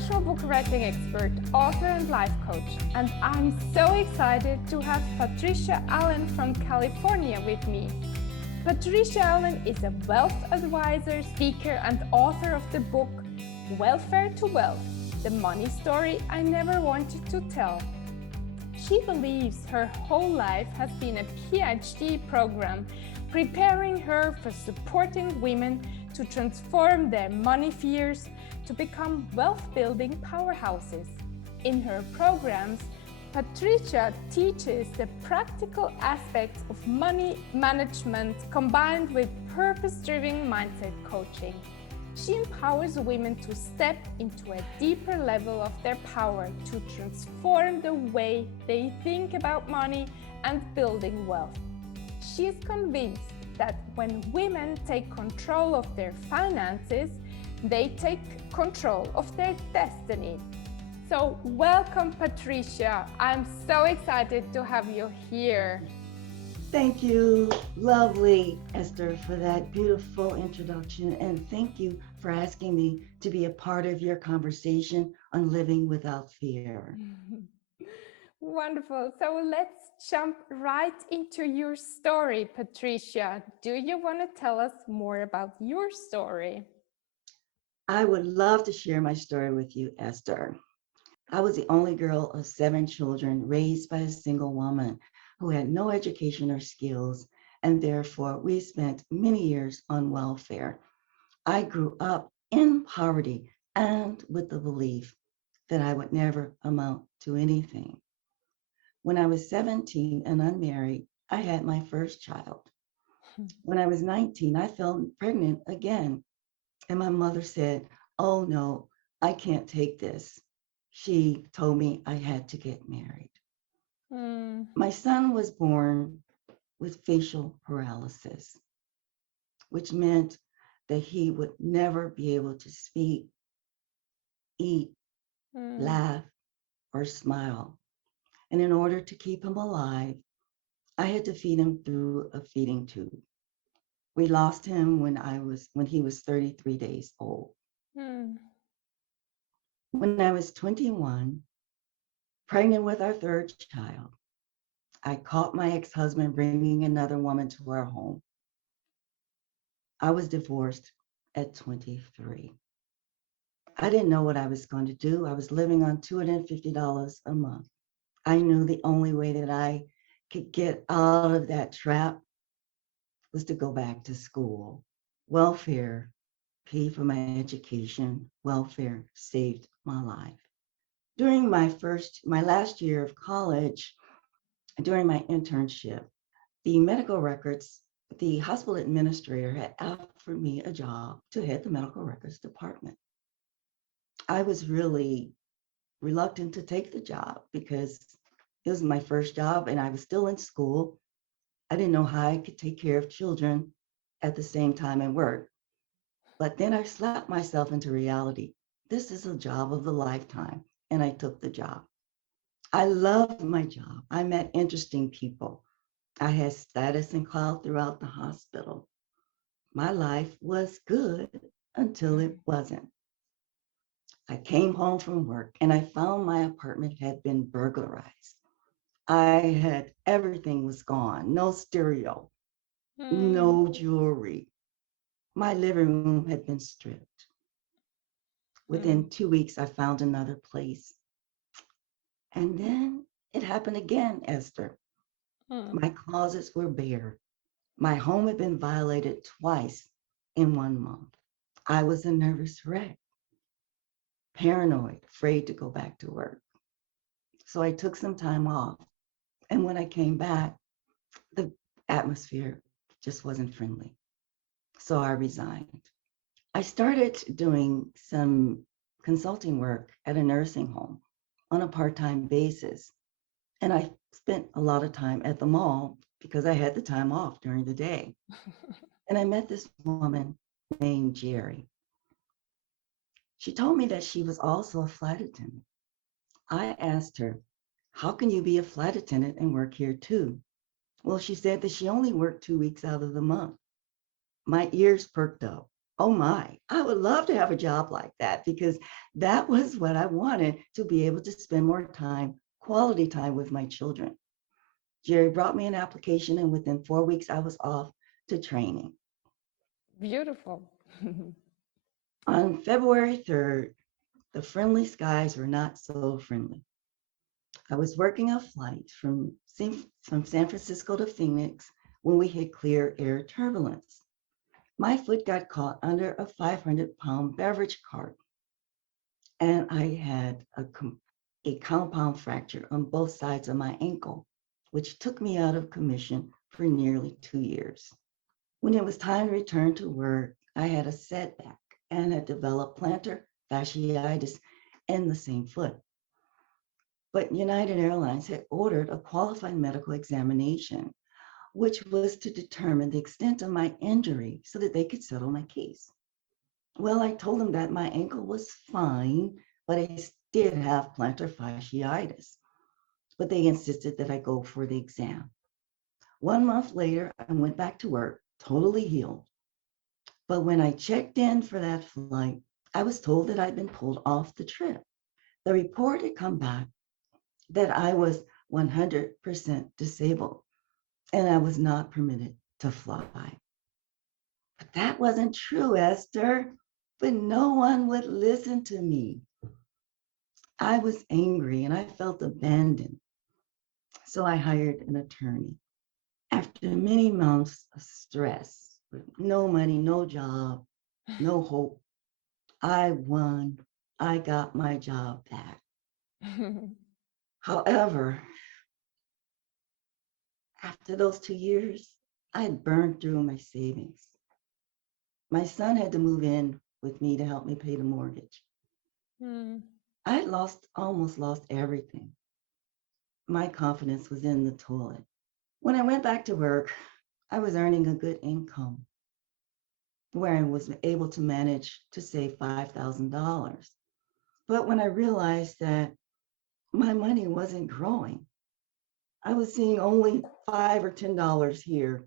international book writing expert, author, and life coach, and I'm so excited to have Patricia Allen from California with me. Patricia Allen is a wealth advisor, speaker, and author of the book Welfare to Wealth: The Money Story I Never Wanted to Tell. She believes her whole life has been a Ph.D. program, preparing her for supporting women to transform their money fears to become wealth-building powerhouses. In her programs, Patricia teaches the practical aspects of money management combined with purpose-driven mindset coaching. She empowers women to step into a deeper level of their power to transform the way they think about money and building wealth. She is convinced that when women take control of their finances, they take control of their destiny. So welcome, Patricia. I'm so excited to have you here. Thank you, lovely Esther, for that beautiful introduction. And thank you for asking me to be a part of your conversation on living without fear. Wonderful. So let's jump right into your story, Patricia. Do you want to tell us more about your story? I would love to share my story with you, Esther. I was the only girl of 7 children raised by a single woman who had no education or skills, and therefore we spent many years on welfare. I grew up in poverty and with the belief that I would never amount to anything. When I was 17 and unmarried, I had my first child. When I was 19, I fell pregnant again. And my mother said, "Oh no, I can't take this." She told me I had to get married. Mm. My son was born with facial paralysis, which meant that he would never be able to speak, eat, laugh, or smile. And in order to keep him alive, I had to feed him through a feeding tube. We lost him when he was 33 days old. Mm. When I was 21, pregnant with our third child, I caught my ex-husband bringing another woman to our home. I was divorced at 23. I didn't know what I was going to do. I was living on $250 a month. I knew the only way that I could get out of that trap was to go back to school. Welfare paid for my education. Welfare saved my life. During my last year of college, during my internship, the hospital administrator had offered me a job to head the medical records department. I was really reluctant to take the job because it was my first job and I was still in school. I didn't know how I could take care of children at the same time and work. But then I slapped myself into reality. This is a job of a lifetime, and I took the job. I loved my job. I met interesting people. I had status and clout throughout the hospital. My life was good until it wasn't. I came home from work and I found my apartment had been burglarized. Everything was gone, no stereo, no jewelry. My living room had been stripped. Within 2 weeks, I found another place. And then it happened again, Esther. My closets were bare. My home had been violated twice in 1 month. I was a nervous wreck, paranoid, afraid to go back to work. So I took some time off. And when I came back, the atmosphere just wasn't friendly. So I resigned. I started doing some consulting work at a nursing home on a part-time basis. And I spent a lot of time at the mall because I had the time off during the day. And I met this woman named Jerry. She told me that she was also a flight attendant. I asked her, "How can you be a flight attendant and work here too?" Well, she said that she only worked 2 weeks out of the month. My ears perked up. Oh my, I would love to have a job like that because that was what I wanted to be able to spend more time, quality time with my children. Jerry brought me an application, and within 4 weeks, I was off to training. Beautiful. On February 3rd, the friendly skies were not so friendly. I was working a flight from San Francisco to Phoenix when we hit clear air turbulence. My foot got caught under a 500-pound beverage cart, and I had a compound fracture on both sides of my ankle, which took me out of commission for nearly 2 years. When it was time to return to work, I had a setback and had developed plantar fasciitis in the same foot. But United Airlines had ordered a qualified medical examination, which was to determine the extent of my injury so that they could settle my case. Well, I told them that my ankle was fine, but I did have plantar fasciitis. But they insisted that I go for the exam. 1 month later, I went back to work, totally healed. But when I checked in for that flight, I was told that I'd been pulled off the trip. The report had come back that I was 100% disabled and I was not permitted to fly. But that wasn't true, Esther. But no one would listen to me. I was angry and I felt abandoned. So I hired an attorney. After many months of stress, with no money, no job, no hope, I won. I got my job back. However, after those 2 years, I had burned through my savings. My son had to move in with me to help me pay the mortgage. Mm. I had almost lost everything. My confidence was in the toilet. When I went back to work, I was earning a good income where I was able to manage to save $5,000. But when I realized that my money wasn't growing, I was seeing only $5 or $10 here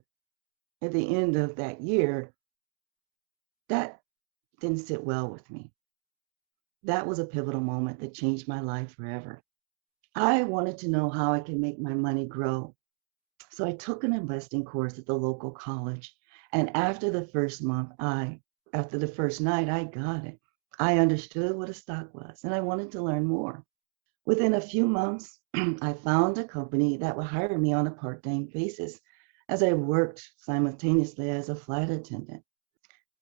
at the end of that year. That didn't sit well with me. That was a pivotal moment that changed my life forever. I wanted to know how I could make my money grow. So I took an investing course at the local college. And after the first night, I got it. I understood what a stock was and I wanted to learn more. Within a few months, I found a company that would hire me on a part-time basis as I worked simultaneously as a flight attendant.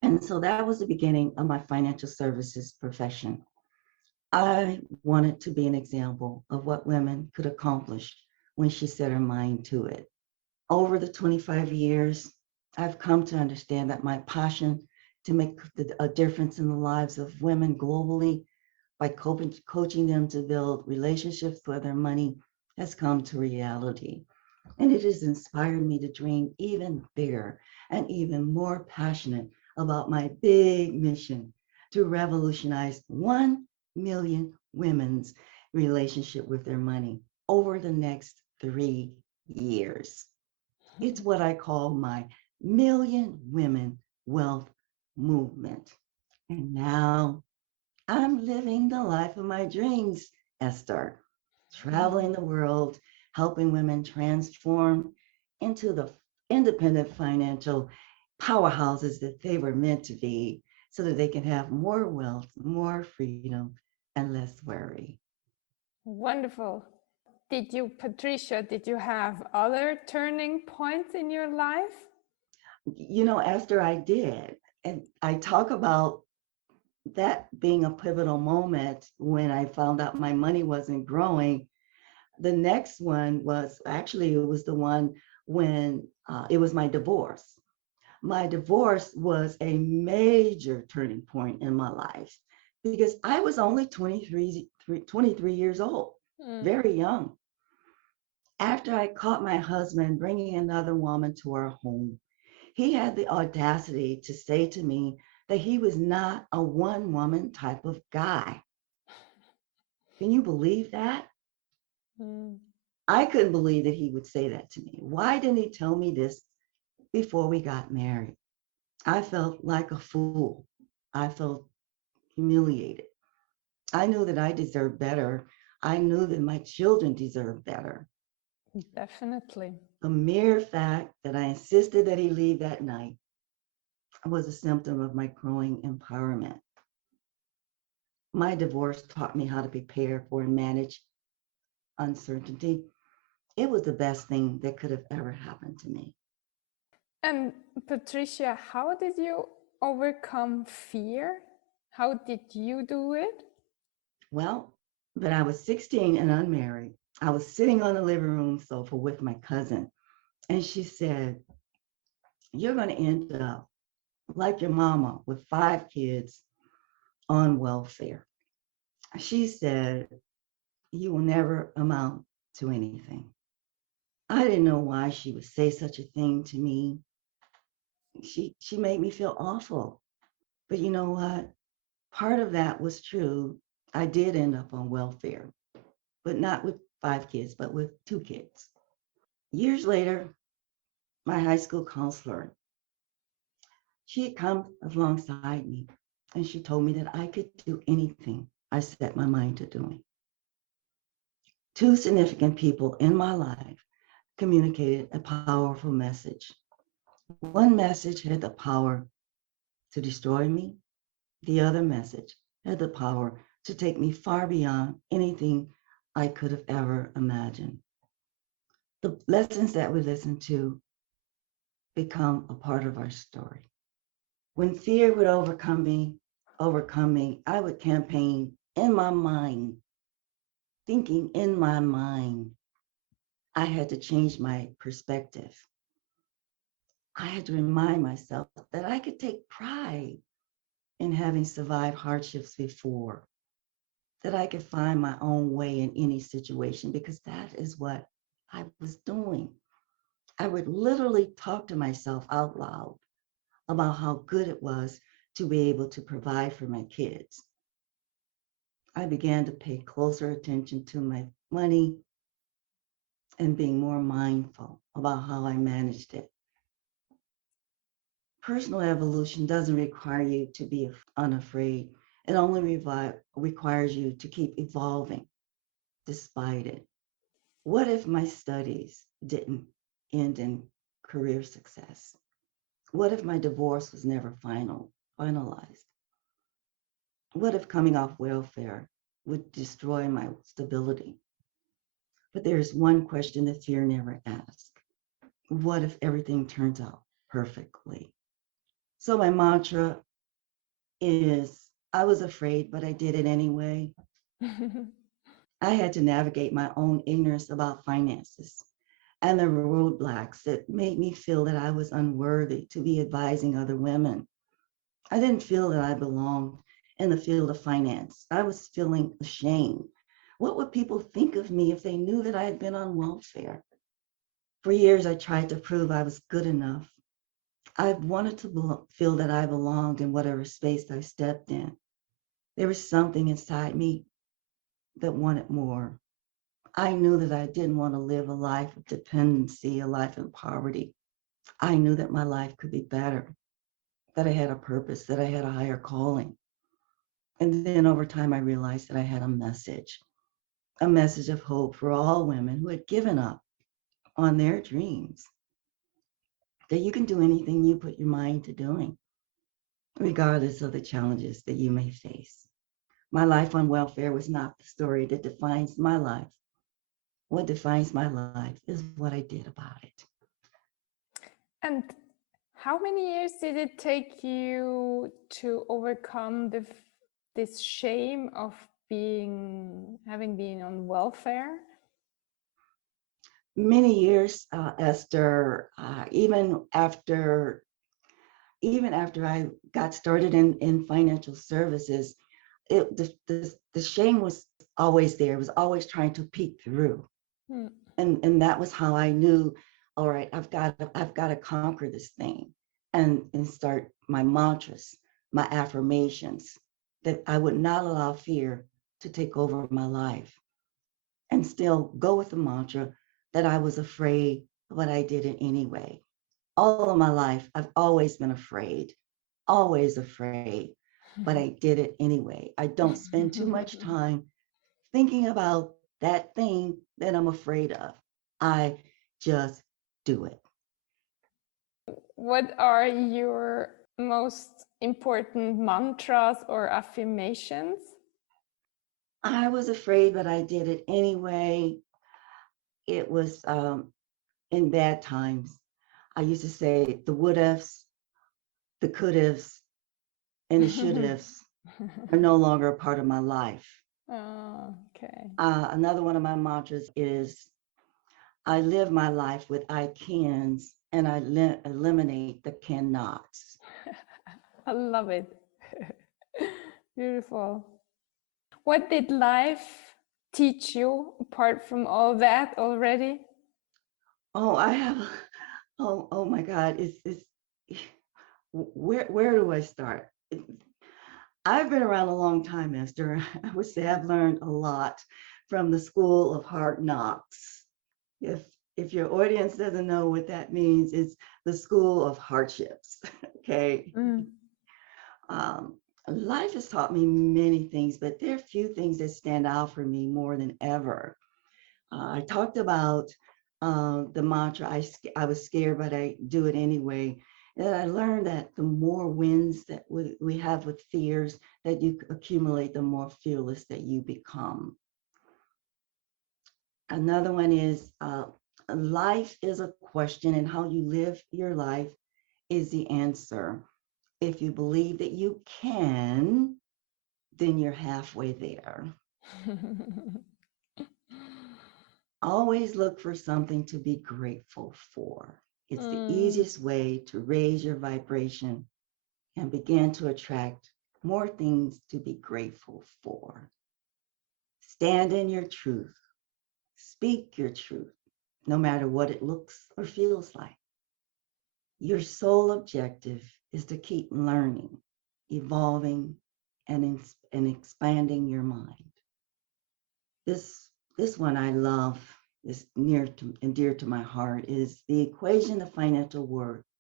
And so that was the beginning of my financial services profession. I wanted to be an example of what women could accomplish when she set her mind to it. Over the 25 years, I've come to understand that my passion to make a difference in the lives of women globally by coaching them to build relationships with their money has come to reality. And it has inspired me to dream even bigger and even more passionate about my big mission to revolutionize 1 million women's relationship with their money over the next 3 years. It's what I call my Million Women Wealth Movement. And now I'm living the life of my dreams, Esther, traveling the world, helping women transform into the independent financial powerhouses that they were meant to be so that they can have more wealth, more freedom, and less worry. Wonderful. Did you have other turning points in your life? Esther, I did. And I talk about that being a pivotal moment when I found out my money wasn't growing. The next one was actually, it was the one when it was my divorce. My divorce was a major turning point in my life because I was only 23 years old, very young. After I caught my husband bringing another woman to our home, he had the audacity to say to me that he was not a one woman type of guy. Can you believe that? Mm. I couldn't believe that he would say that to me. Why didn't he tell me this before we got married? I felt like a fool. I felt humiliated. I knew that I deserved better. I knew that my children deserved better. Definitely. The mere fact that I insisted that he leave that night was a symptom of my growing empowerment. My divorce taught me how to prepare for and manage uncertainty. It was the best thing that could have ever happened to me. And Patricia, how did you overcome fear? How did you do it? Well, when I was 16 and unmarried, I was sitting on the living room sofa with my cousin, and she said, "You're going to end up like your mama with 5 kids on welfare." She said, "You will never amount to anything." I didn't know why she would say such a thing to me. She made me feel awful. But you know what? Part of that was true. I did end up on welfare, but not with 5 kids, but with 2 kids. Years later, my high school counselor, she had come alongside me and she told me that I could do anything I set my mind to doing. 2 significant people in my life communicated a powerful message. One message had the power to destroy me. The other message had the power to take me far beyond anything I could have ever imagined. The lessons that we listen to become a part of our story. When fear would overcome me, I would campaign in my mind, thinking in my mind. I had to change my perspective. I had to remind myself that I could take pride in having survived hardships before, that I could find my own way in any situation because that is what I was doing. I would literally talk to myself out loud about how good it was to be able to provide for my kids. I began to pay closer attention to my money and being more mindful about how I managed it. Personal evolution doesn't require you to be unafraid. It only requires you to keep evolving despite it. What if my studies didn't end in career success? What if my divorce was never finalized? What if coming off welfare would destroy my stability? But there's one question that fear never asks. What if everything turns out perfectly? So my mantra is I was afraid, but I did it anyway. I had to navigate my own ignorance about finances and the roadblocks that made me feel that I was unworthy to be advising other women. I didn't feel that I belonged in the field of finance. I was feeling ashamed. What would people think of me if they knew that I had been on welfare? For years, I tried to prove I was good enough. I wanted to feel that I belonged in whatever space I stepped in. There was something inside me that wanted more. I knew that I didn't want to live a life of dependency, a life in poverty. I knew that my life could be better, that I had a purpose, that I had a higher calling. And then over time, I realized that I had a message of hope for all women who had given up on their dreams, that you can do anything you put your mind to doing, regardless of the challenges that you may face. My life on welfare was not the story that defines my life. What defines my life is what I did about it. And how many years did it take you to overcome this shame of having been on welfare? Many years, Esther, even after I got started in financial services, the shame was always there. It was always trying to peek through. Hmm. And that was how I knew, all right, I've got to conquer this thing and start my mantras, my affirmations, that I would not allow fear to take over my life and still go with the mantra that I was afraid, but I did it anyway. All of my life, I've always been afraid, always afraid. but I did it anyway. I don't spend too much time thinking about that thing that I'm afraid of. I just do it. What are your most important mantras or affirmations? I was afraid, but I did it anyway. It was in bad times. I used to say the would haves, the could haves, and the should haves are no longer a part of my life. Oh, okay. Another one of my mantras is I live my life with I cans and I eliminate the cannots. I love it. Beautiful. What did life teach you apart from all that already? Oh, I have, oh my God, it's, where do I start? I've been around a long time, Esther. I would say I've learned a lot from the school of hard knocks. If if your audience doesn't know what that means, it's the school of hardships. Okay. Mm. Um, Life has taught me many things, but there are few things that stand out for me more than ever. I talked about the mantra, I was scared, but I do it anyway. And I learned that the more wins that we have with fears that you accumulate, the more fearless that you become. Another one is life is a question, and how you live your life is the answer. If you believe that you can, then you're halfway there. Always look for something to be grateful for. It's the Mm. easiest way to raise your vibration and begin to attract more things to be grateful for. Stand in your truth. Speak your truth, no matter what it looks or feels like. Your sole objective is to keep learning, evolving, and expanding your mind. This one I love, is near to and dear to my heart, is the equation of financial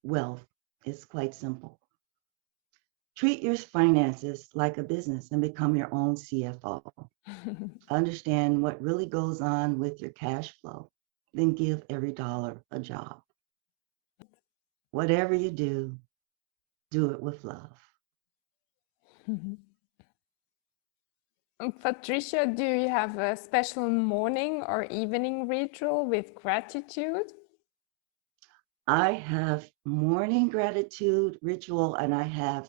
wealth is quite simple. Treat your finances like a business and become your own CFO. Understand what really goes on with your cash flow, then give every dollar a job. Whatever you do it with love. Patricia, do you have a special morning or evening ritual with gratitude? I have morning gratitude ritual and I have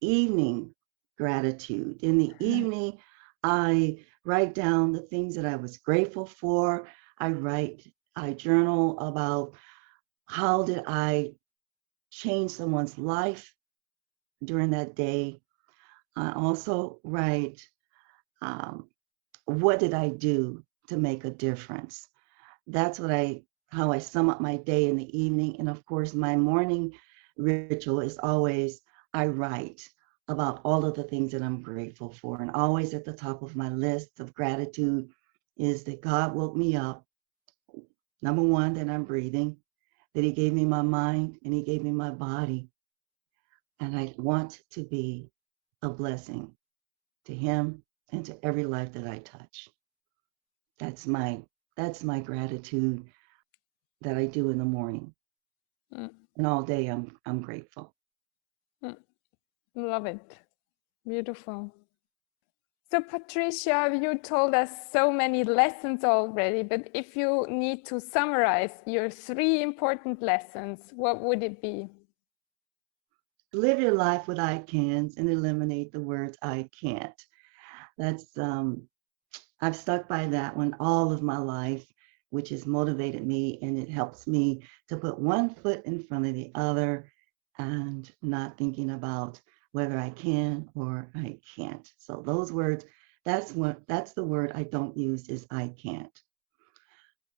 evening gratitude. In the evening, I write down the things that I was grateful for. I journal about how did I change someone's life during that day. I also write um, what did I do to make a difference. That's how I sum up my day in the evening. And of course, my morning ritual is always I write about all of the things that I'm grateful for. And always at the top of my list of gratitude is that God woke me up. Number one, that I'm breathing, that He gave me my mind and He gave me my body. And I want to be a blessing to Him and to every life that I touch. That's my that's my gratitude that I do in the morning. Mm, And all day I'm grateful. mm, love it. Beautiful. So, Patricia, you told us so many lessons already, but if you need to summarize your three important lessons, what would it be? Live your life with I cans and eliminate the words I can't. That's I've stuck by that one all of my life, which has motivated me and it helps me to put one foot in front of the other and not thinking about whether I can or I can't. So those words, that's the word I don't use is I can't.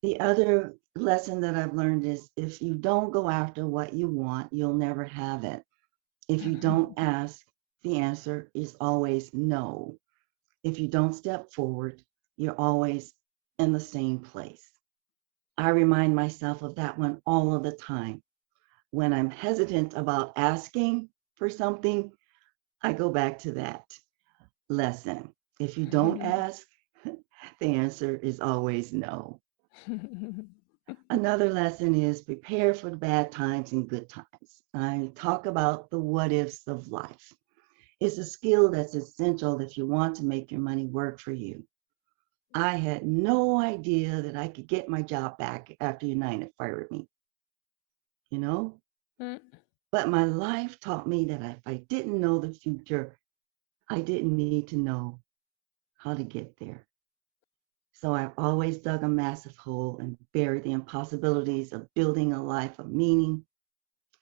The other lesson that I've learned is if you don't go after what you want, you'll never have it. If you don't ask, the answer is always no. If you don't step forward, you're always in the same place. I remind myself of that one all of the time. When I'm hesitant about asking for something, I go back to that lesson. If you don't ask, the answer is always no. Another lesson is prepare for the bad times and good times. I talk about the what ifs of life. It's a skill that's essential if you want to make your money work for you. I had no idea that I could get my job back after United fired me, you know? Mm. But my life taught me that if I didn't know the future, I didn't need to know how to get there. So I've always dug a massive hole and buried the impossibilities of building a life of meaning.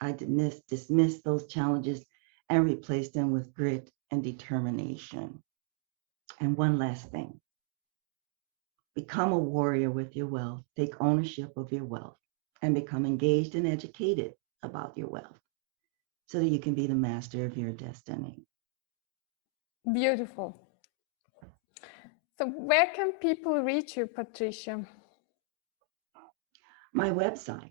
I dismissed those challenges and replaced them with grit and determination. And one last thing, become a warrior with your wealth. Take ownership of your wealth and become engaged and educated about your wealth so that you can be the master of your destiny. Beautiful. So where can people reach you, Patricia? My website,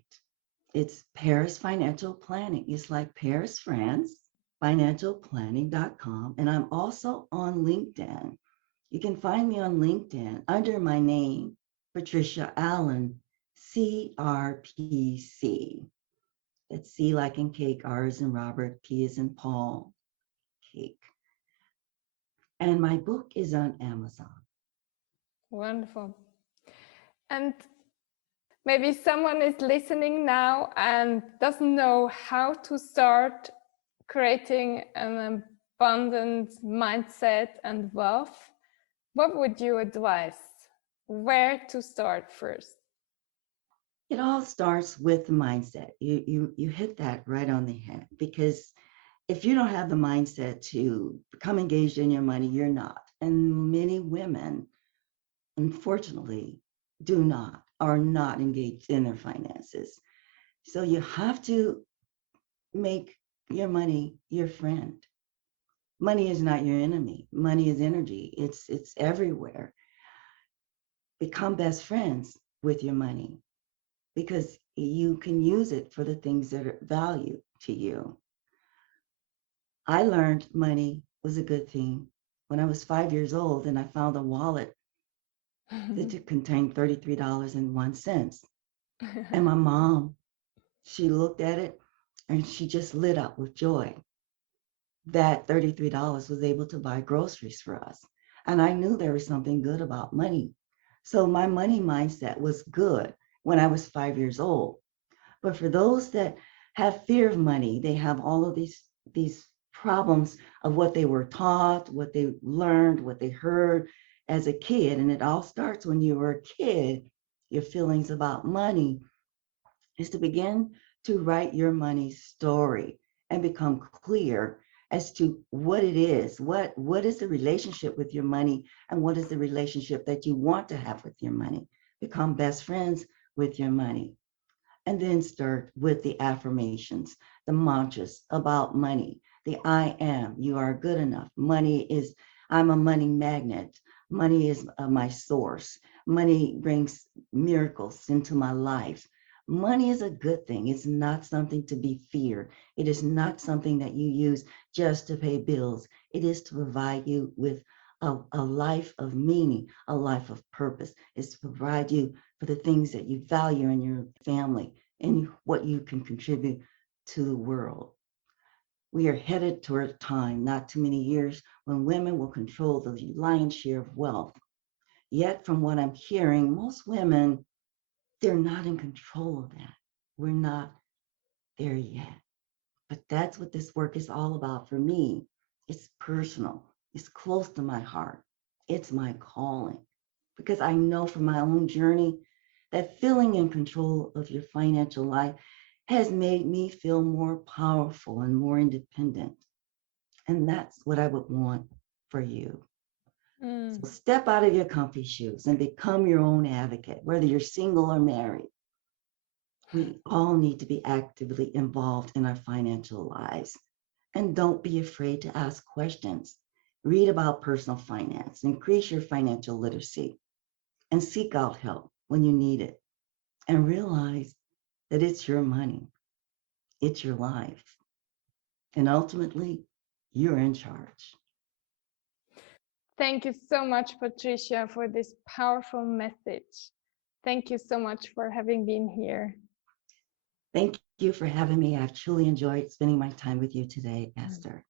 it's Paris Financial Planning. It's like Paris, France, financialplanning.com. And I'm also on LinkedIn. You can find me on LinkedIn under my name, Patricia Allen, CRPC. It's C like in cake, R is in Robert, P is in Paul, cake. And my book is on Amazon. Wonderful. And maybe someone is listening now and doesn't know how to start creating an abundant mindset and wealth. What would you advise? Where to start first? It all starts with the mindset. You hit that right on the head, because if you don't have the mindset to become engaged in your money, you're not. And many women, unfortunately, are not engaged in their finances. So you have to make your money your friend. Money is not your enemy. Money is energy. It's everywhere. Become best friends with your money, because you can use it for the things that are value to you. I learned money was a good thing when I was 5 years old and I found a wallet that contained $33.01. And my mom, she looked at it and she just lit up with joy that $33 was able to buy groceries for us. And I knew there was something good about money. So my money mindset was good when I was 5 years old. But for those that have fear of money, they have all of these problems of what they were taught, what they learned, what they heard as a kid. And it all starts when you were a kid. Your feelings about money is to begin to write your money story and become clear as to what it is. What is the relationship with your money, and what is the relationship that you want to have with your money? Become best friends with your money. And then start with the affirmations, the mantras about money. The I am, you are good enough. Money is, I'm a money magnet. Money is my source. Money brings miracles into my life. Money is a good thing. It's not something to be feared. It is not something that you use just to pay bills. It is to provide you with a life of meaning, a life of purpose. It's to provide you for the things that you value in your family and what you can contribute to the world. We are headed toward a time, not too many years, when women will control the lion's share of wealth. Yet, from what I'm hearing, most women, they're not in control of that. We're not there yet. But that's what this work is all about for me. It's personal, it's close to my heart, it's my calling. Because I know from my own journey that feeling in control of your financial life has made me feel more powerful and more independent. And that's what I would want for you. So step out of your comfy shoes and become your own advocate, whether you're single or married. We all need to be actively involved in our financial lives. And don't be afraid to ask questions. Read about personal finance, increase your financial literacy, and seek out help when you need it. And realize that it's your money, it's your life. And ultimately, you're in charge. Thank you so much, Patricia, for this powerful message. Thank you so much for having been here. Thank you for having me. I've truly enjoyed spending my time with you today, Esther.